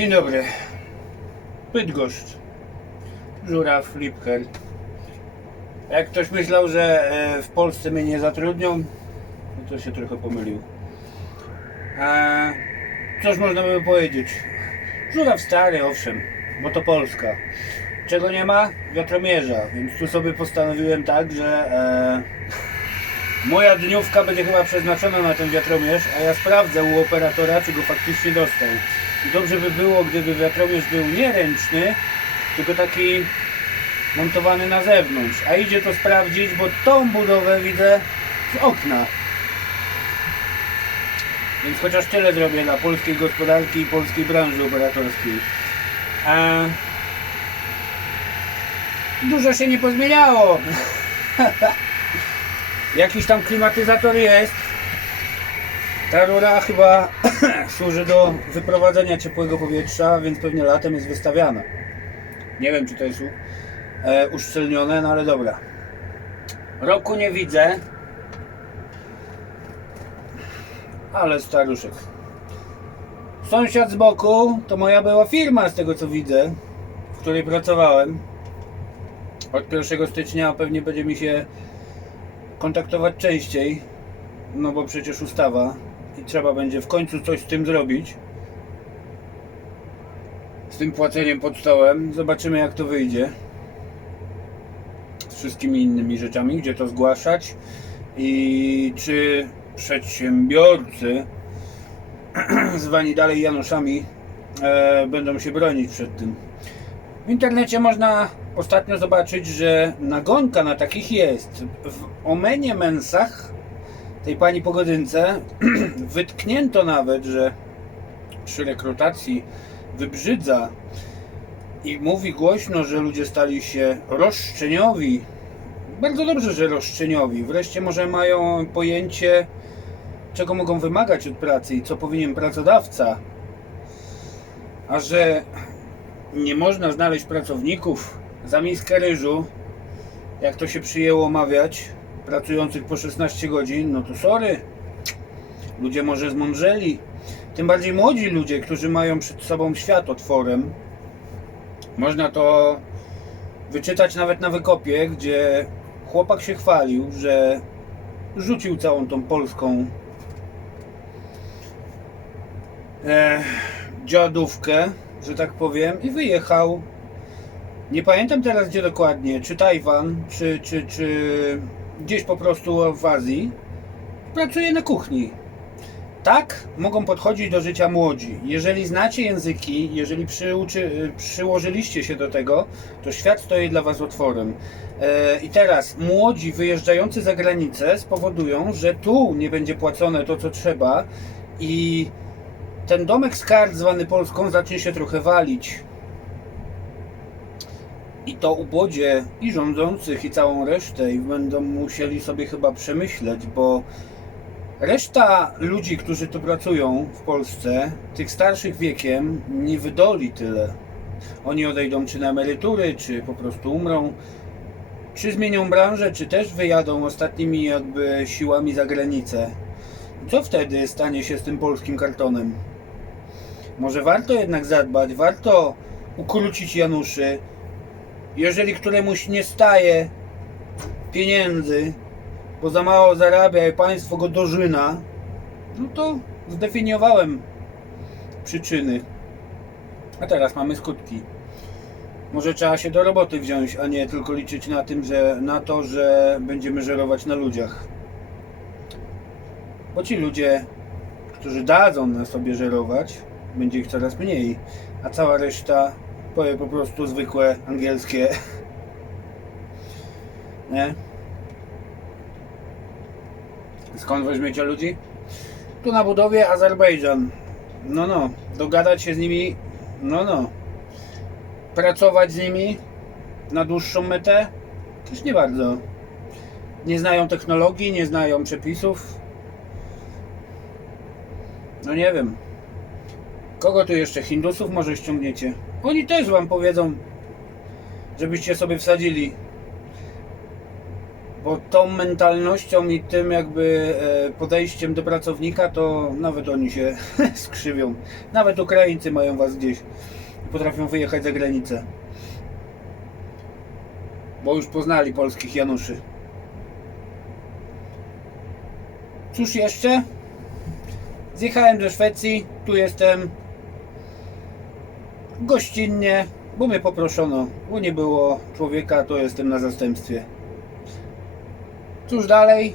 Dzień dobry. Bydgoszcz. Żuraw, Lipker. Jak ktoś myślał, że e, w Polsce mnie nie zatrudnią, no to się trochę pomylił. A, cóż można by powiedzieć? Żuraw stary, owszem, bo to Polska. Czego nie ma? Wiatromierza, więc tu sobie postanowiłem tak, że e, moja dniówka będzie chyba przeznaczona na ten wiatromierz, a ja sprawdzę u operatora, czy go faktycznie dostał. Dobrze by było, gdyby wiatromierz był nie ręczny, tylko taki montowany na zewnątrz. A idzie to sprawdzić, bo tą budowę widzę z okna. Więc chociaż tyle zrobię dla polskiej gospodarki i polskiej branży operatorskiej. A dużo się nie pozmieniało. Jakiś tam klimatyzator jest. Ta rura chyba służy do wyprowadzenia ciepłego powietrza, więc pewnie latem jest wystawiana. Nie wiem, czy to jest e, uszczelnione, no ale dobra. Roku nie widzę. Ale staruszek. Sąsiad z boku to moja była firma, z tego co widzę, w której pracowałem. Od 1 stycznia pewnie będzie mi się kontaktować częściej, no bo przecież ustawa i trzeba będzie w końcu coś z tym zrobić. Z tym płaceniem pod stołem. Zobaczymy jak to wyjdzie. Z wszystkimi innymi rzeczami, gdzie to zgłaszać i czy przedsiębiorcy zwani dalej Januszami e, będą się bronić przed tym. W internecie można ostatnio zobaczyć, że nagonka na takich jest. W Omenie Mensach, tej pani pogodynce, wytknięto nawet, że przy rekrutacji wybrzydza i mówi głośno, że ludzie stali się roszczeniowi. Bardzo dobrze, że roszczeniowi. Wreszcie może mają pojęcie, czego mogą wymagać od pracy i co powinien pracodawca. A że nie można znaleźć pracowników za miskę ryżu, jak to się przyjęło mawiać, pracujących po 16 godzin, no to sorry. Ludzie może zmądrzeli. Tym bardziej młodzi ludzie, którzy mają przed sobą świat otworem. Można to wyczytać nawet na wykopie, gdzie chłopak się chwalił, że rzucił całą tą polską e, dziadówkę, że tak powiem, i wyjechał. Nie pamiętam teraz gdzie dokładnie, czy Tajwan, czy, czy, czy gdzieś po prostu w Azji. Pracuje na kuchni. Tak mogą podchodzić do życia młodzi. Jeżeli znacie języki, jeżeli przyuczy, przyłożyliście się do tego, to świat stoi dla Was otworem. E, I teraz młodzi wyjeżdżający za granicę spowodują, że tu nie będzie płacone to, co trzeba i ten domek z kart zwany Polską zacznie się trochę walić. I to ubodzie i rządzących, i całą resztę i będą musieli sobie chyba przemyśleć, bo reszta ludzi, którzy tu pracują w Polsce, tych starszych wiekiem, nie wydoli tyle. Oni odejdą czy na emerytury, czy po prostu umrą, czy zmienią branżę, czy też wyjadą ostatnimi jakby siłami za granicę. Co wtedy stanie się z tym polskim kartonem? Może warto jednak zadbać, warto ukrócić Januszy. Jeżeli któremuś nie staje pieniędzy, bo za mało zarabia i państwo go dożyna, no to zdefiniowałem przyczyny. A teraz mamy skutki. Może trzeba się do roboty wziąć, a nie tylko liczyć na tym, że na to, że będziemy żerować na ludziach. Bo ci ludzie, którzy dadzą na sobie żerować, będzie ich coraz mniej, a cała reszta powie po prostu zwykłe angielskie. Nie? Skąd weźmiecie ludzi? Tu na budowie Azerbejdżan. No no, dogadać się z nimi, no no. Pracować z nimi na dłuższą metę? Też nie bardzo. Nie znają technologii, nie znają przepisów. No nie wiem. Kogo tu jeszcze? Hindusów może ściągniecie? Oni też wam powiedzą, żebyście sobie wsadzili Bo tą mentalnością i tym jakby e, podejściem do pracownika, to nawet oni się skrzywią. Nawet Ukraińcy mają was gdzieś i potrafią wyjechać za granicę. Bo już poznali polskich Januszy. Cóż jeszcze? Zjechałem do Szwecji, tu jestem gościnnie, bo mnie poproszono, bo nie było człowieka, to jestem na zastępstwie. Cóż dalej?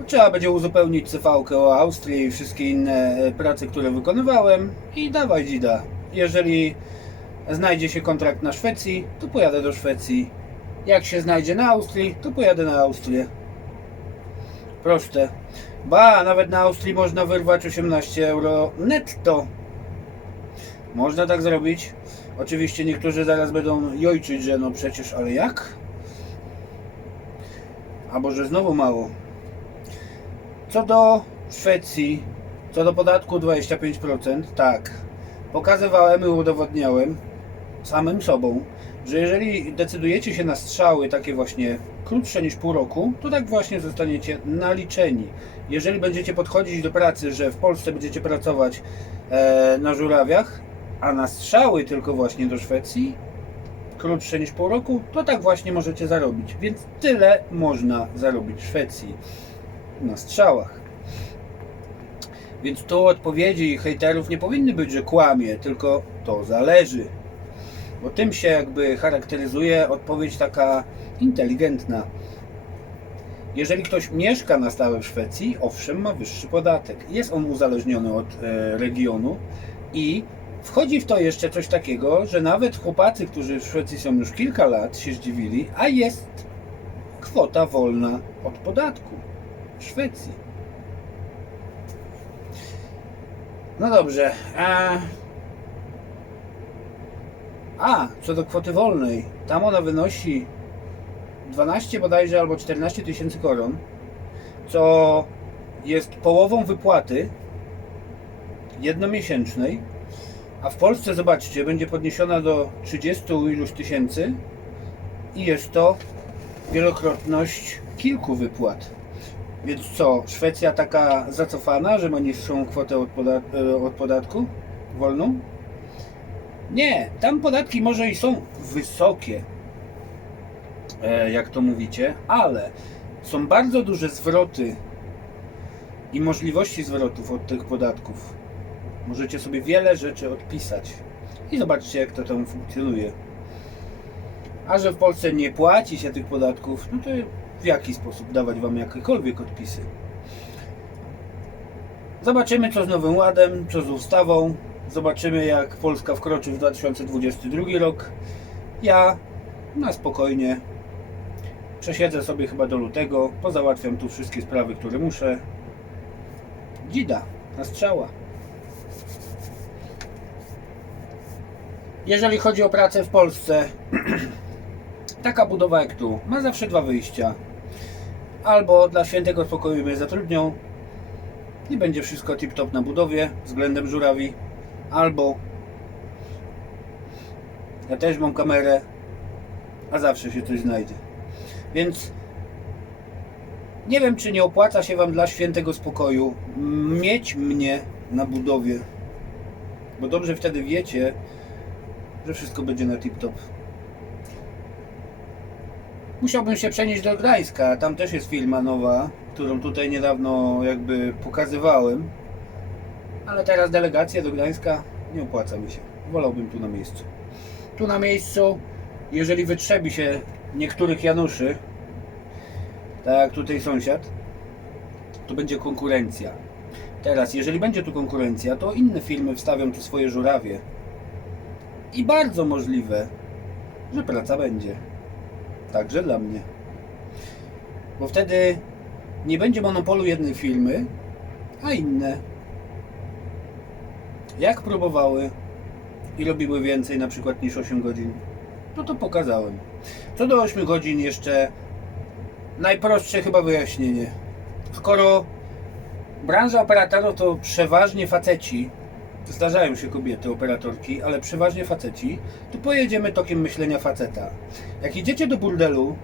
No, Trzeba będzie uzupełnić cv o Austrii i wszystkie inne e, prace, które wykonywałem i dawaj dzida. Jeżeli znajdzie się kontrakt na Szwecji, to pojadę do Szwecji. Jak się znajdzie na Austrii, to pojadę na Austrię. Proste. Ba, nawet na Austrii można wyrwać 18 euro netto. Można tak zrobić. Oczywiście niektórzy zaraz będą jojczyć, że no przecież, ale jak? Albo że znowu mało. Co do Szwecji, co do podatku 25%, tak. Pokazywałem i udowodniałem samym sobą, że jeżeli decydujecie się na strzały takie właśnie krótsze niż pół roku, to tak właśnie zostaniecie naliczeni. Jeżeli będziecie podchodzić do pracy, że w Polsce będziecie pracować e, na żurawiach, a na strzały tylko właśnie do Szwecji, krótsze niż pół roku, to tak właśnie możecie zarobić. Więc tyle można zarobić w Szwecji na strzałach. Więc tu odpowiedzi hejterów nie powinny być, że kłamie, tylko to zależy. Bo tym się jakby charakteryzuje odpowiedź taka inteligentna. Jeżeli ktoś mieszka na stałe w Szwecji, owszem, ma wyższy podatek. Jest on uzależniony od e, regionu i wchodzi w to jeszcze coś takiego, że nawet chłopacy, którzy w Szwecji są już kilka lat, się zdziwili, a jest kwota wolna od podatku w Szwecji. No dobrze. A, a co do kwoty wolnej, tam ona wynosi 12 bodajże albo 14 tysięcy koron, co jest połową wypłaty jednomiesięcznej, a w Polsce, zobaczcie, będzie podniesiona do 30 iluś tysięcy i jest to wielokrotność kilku wypłat. Więc co, Szwecja taka zacofana, że ma niższą kwotę od, poda- e, od podatku wolną? Nie, tam podatki może i są wysokie, e, jak to mówicie, ale są bardzo duże zwroty i możliwości zwrotów od tych podatków. Możecie sobie wiele rzeczy odpisać i zobaczcie, jak to tam funkcjonuje. A że w Polsce nie płaci się tych podatków, no to w jaki sposób dawać Wam jakiekolwiek odpisy? Zobaczymy, co z Nowym Ładem, co z ustawą. Zobaczymy, jak Polska wkroczy w 2022 rok. Ja na spokojnie przesiedzę sobie chyba do lutego, pozałatwiam tu wszystkie sprawy, które muszę. Dzida, na strzała. Jeżeli chodzi o pracę w Polsce, taka budowa jak tu ma zawsze dwa wyjścia. Albo dla świętego spokoju mnie zatrudnią i będzie wszystko tip-top na budowie względem żurawi, albo ja też mam kamerę, a zawsze się coś znajdzie. Więc nie wiem, czy nie opłaca się Wam dla świętego spokoju mieć mnie na budowie, bo dobrze wtedy wiecie, że wszystko będzie na tip-top. Musiałbym się przenieść do Gdańska. Tam też jest firma nowa, którą tutaj niedawno jakby pokazywałem. Ale teraz delegacja do Gdańska nie opłaca mi się. Wolałbym tu na miejscu. Tu na miejscu, jeżeli wytrzebi się niektórych Januszy, tak jak tutaj sąsiad, to będzie konkurencja. Teraz, jeżeli będzie tu konkurencja, to inne firmy wstawią tu swoje żurawie. I bardzo możliwe, że praca będzie. Także dla mnie. Bo wtedy nie będzie monopolu jednej firmy, a inne. Jak próbowały i robiły więcej na przykład niż 8 godzin, to to pokazałem. Co do 8 godzin jeszcze najprostsze chyba wyjaśnienie. Skoro branża operatorów to przeważnie faceci, zdarzają się kobiety operatorki, ale przeważnie faceci, to pojedziemy tokiem myślenia faceta. Jak idziecie do burdelu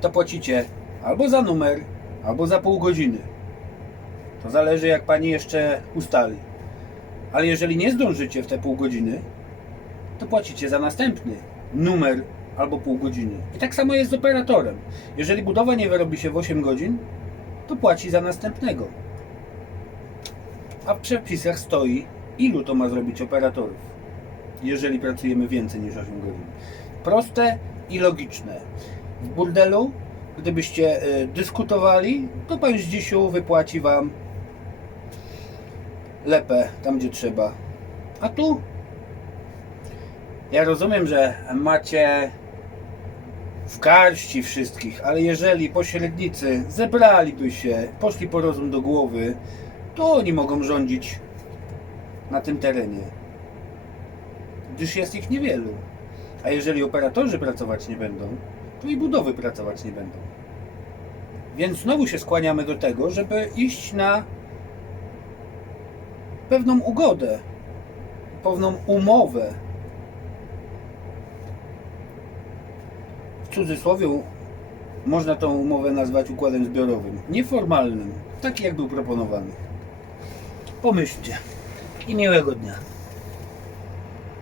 to płacicie albo za numer, albo za pół godziny. To zależy jak pani jeszcze ustali. Ale jeżeli nie zdążycie w te pół godziny, to płacicie za następny numer albo pół godziny. I tak samo jest z operatorem. Jeżeli budowa nie wyrobi się w 8 godzin, to płaci za następnego. A w przepisach stoi, ilu to ma zrobić operatorów, jeżeli pracujemy więcej niż 8 godzin. Proste i logiczne. W burdelu, gdybyście y, dyskutowali, to pan Zdzisiu wypłaci wam lepę tam, gdzie trzeba. A tu ja rozumiem, że macie w garści wszystkich, ale jeżeli pośrednicy zebraliby się, poszli po rozum do głowy, to oni mogą rządzić na tym terenie. Gdyż jest ich niewielu. A jeżeli operatorzy pracować nie będą, to i budowy pracować nie będą. Więc znowu się skłaniamy do tego, żeby iść na pewną ugodę, pewną umowę. W cudzysłowie można tą umowę nazwać układem zbiorowym, nieformalnym, taki jak był proponowany. Pomyślcie i miłego dnia.